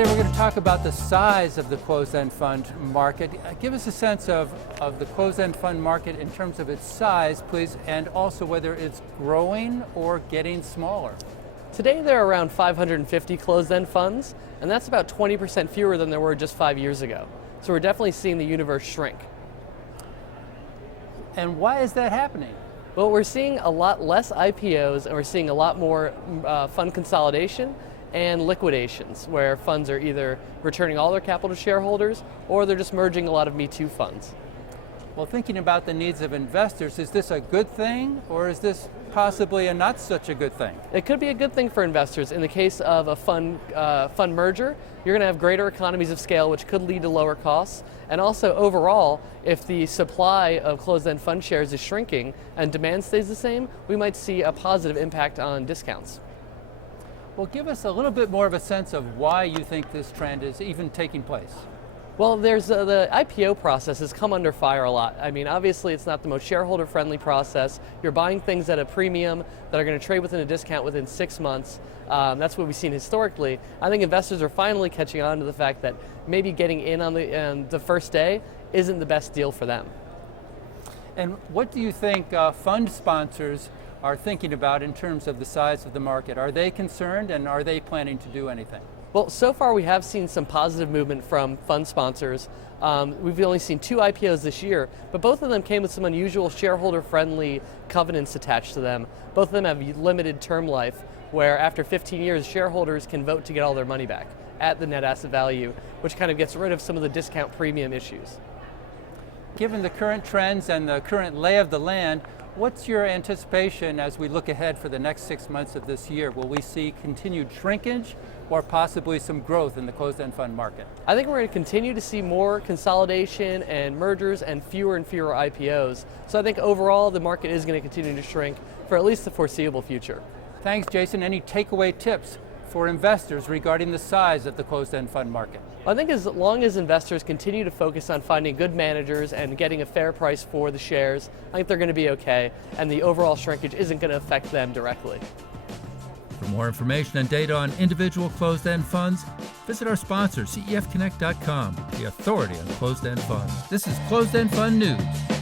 Today we're going to talk about the size of the closed-end fund market. Give us a sense of the closed-end fund market in terms of its size, please, and also whether it's growing or getting smaller. Today there are around 550 closed-end funds, and that's about 20% fewer than there were just 5 years ago. So we're definitely seeing the universe shrink. And why is that happening? Well, we're seeing a lot less IPOs, and we're seeing a lot more fund consolidation and liquidations, where funds are either returning all their capital to shareholders or they're just merging a lot of Me Too funds. Well, thinking about the needs of investors, is this a good thing or is this possibly a not such a good thing? It could be a good thing for investors. In the case of a fund merger, you're going to have greater economies of scale, which could lead to lower costs. And also overall, if the supply of closed-end fund shares is shrinking and demand stays the same, we might see a positive impact on discounts. Well, give us a little bit more of a sense of why you think this trend is even taking place. Well, there's the IPO process has come under fire a lot. I mean, obviously it's not the most shareholder-friendly process. You're buying things at a premium that are going to trade within a discount within 6 months. That's what we've seen historically. I think investors are finally catching on to the fact that maybe getting in on the first day isn't the best deal for them. And what do you think fund sponsors are thinking about in terms of the size of the market? Are they concerned, and are they planning to do anything? Well, so far we have seen some positive movement from fund sponsors. We've only seen 2 IPOs this year, but both of them came with some unusual shareholder-friendly covenants attached to them. Both of them have limited term life, where after 15 years, shareholders can vote to get all their money back at the net asset value, which kind of gets rid of some of the discount premium issues. Given the current trends and the current lay of the land, what's your anticipation as we look ahead for the next 6 months of this year? Will we see continued shrinkage or possibly some growth in the closed-end fund market? I think we're going to continue to see more consolidation and mergers and fewer IPOs. So I think overall the market is going to continue to shrink for at least the foreseeable future. Thanks, Jason. Any takeaway tips for investors regarding the size of the closed-end fund market? I think as long as investors continue to focus on finding good managers and getting a fair price for the shares, I think they're going to be okay, and the overall shrinkage isn't going to affect them directly. For more information and data on individual closed-end funds, visit our sponsor, CEFConnect.com, the authority on closed-end funds. This is Closed-End Fund News.